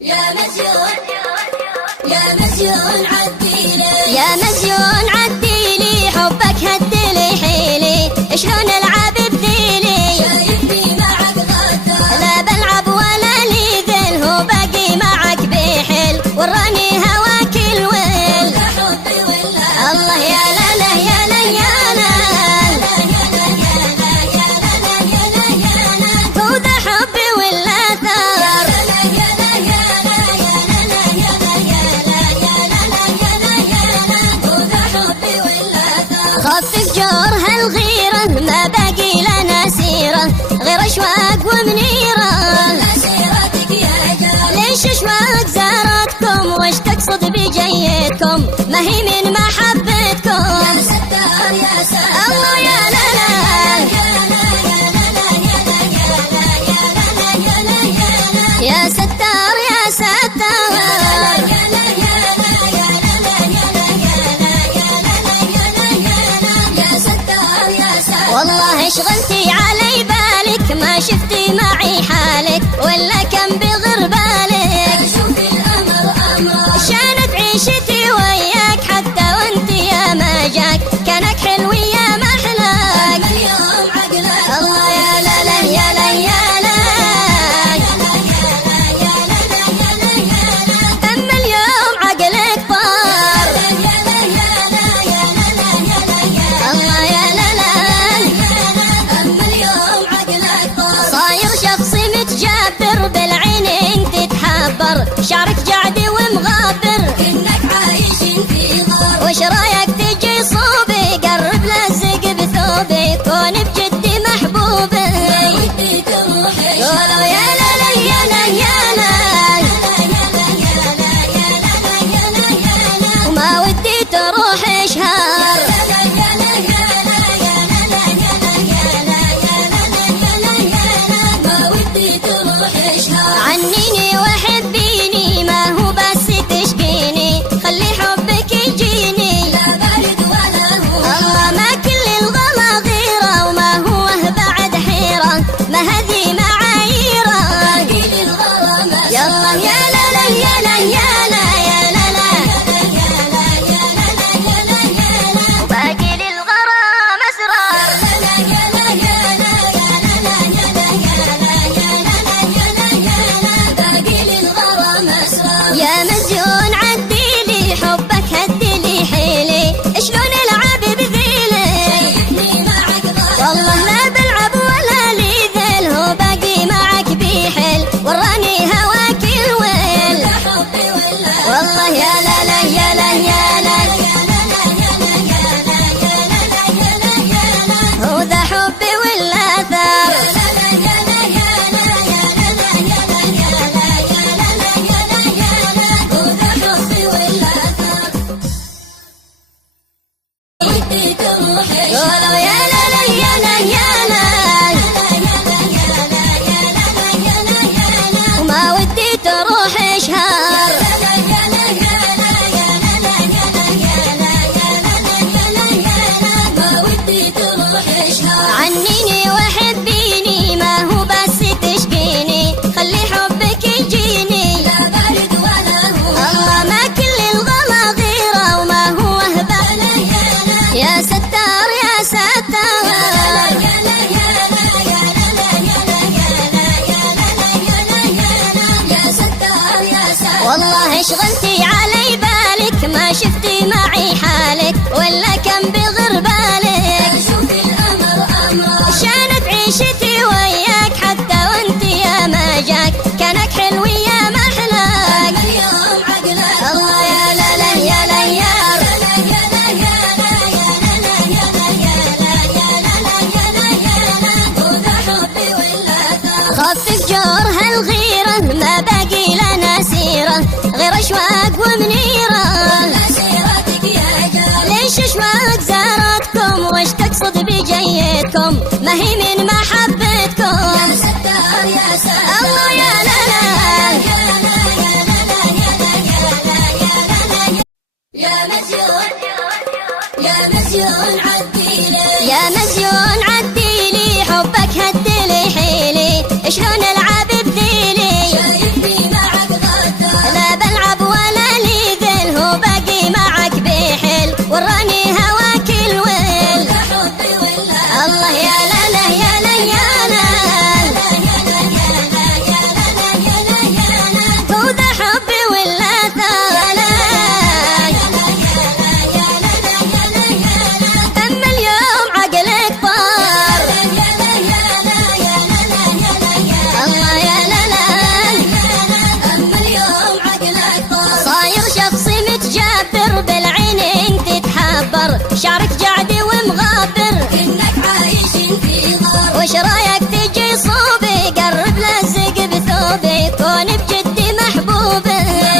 يا مزيون يا مزيون عديلي يا مزيون عديلي حبك هدلي حيلي شلون العب بذيلي شايفني معك غدار لا بلعب ولا لي ذل هو باقي معك بحل وراني هواك الويل يا حبي ولا الله يا لا لا يا لا يا لا هو ذا حبي ولا ثار خفف جورها الغيرة ما باقي لنا سيرة غير أشواق ومنيرة سيرتك يا جار ليش أشواق زارتكم وش تقصد بجيتكم ما هي من محبتكم يا ستار يا ستار الله يا لا لا يا ستار يا ستار والله شغلتي علي بالك ما شفتي معي حالك ولا كم بغر بالك شوفي الأمر أمر شانت عيشتي وياك حتى وانت يا ما جاك كانك حلو يا محلاك اليوم عقلك الله يا لا لا يا لا يا لا أما اليوم عقلك طار الله يا لا لا أما اليوم عقلك طار صاير شخصي متجبر بالعين تتحبر شعرك جعدي ومغبر إنك عايشين في غار وش رايك تجي صوبي قرب لزق بثوبي كون بجدي محبوبي ودي تروحي قولوا يا لا لا يا لا يا لا وما ودي تروح شهر ما ودي تروحي شهر عنيني وحبيني ما هو بس تشقيني خلي حبك يجيني لا بارد ولا هو الله ما كل الغلا غيرة وما هو بعد حيرة ما هذي معاييرة باقي للغرام يلا يا لا لا يا لا يا لا يا لا لا وباقي للغرام أسرار باقي للغرام أسرار يا مزيون عديلي حبك هدلي حيلي شلون العب بذيلي شايفني معك غدار والله لا بلعب ولا لي ذل هو باقي معك بحل وراني هواك الويل يا حبي ولا والله يا لا لا يا لا يا لا هو ذا حبي ولا ثار ودي تروحي قولوا يا لا لا يا لا يا لا وما ودي تروح شهر ما ودي تروحي شهر عنيني وحبيني ما هو بس تشقيني خلي حبك يجيني لا بارد ولا هو الله ما كل الغلا غيرة وما هو بعد يا ستار يا ستار يا ستار يا ستار والله شغلتي علي بالك ما شفتي معي حالك ولا كم بغر بالك شوفي الأمر أمر شانت عيشتي وياك حتى وانت يا ما جاك كانك حلو يا محلاك اليوم عقلك الله يا لا لا يا لا يا وذا حبي ولا ثار خفف جورها الغيرة ما باقي لنا سيرة غير أشواق ومنيرة سيرتك يا جار ليش أشواق زارتكم وش تقصد بجيتكم ما هي من محبتكم يا ستار يا ستار الله يا لا لا يا مزيون يا مزيون عديلي يا مزيون عديلي حبك هدلي حيلي شلون العب بذيلي شايفني معك غدار تكبر شعرك جعدي ومغابر إنك عايش في غار وش رايك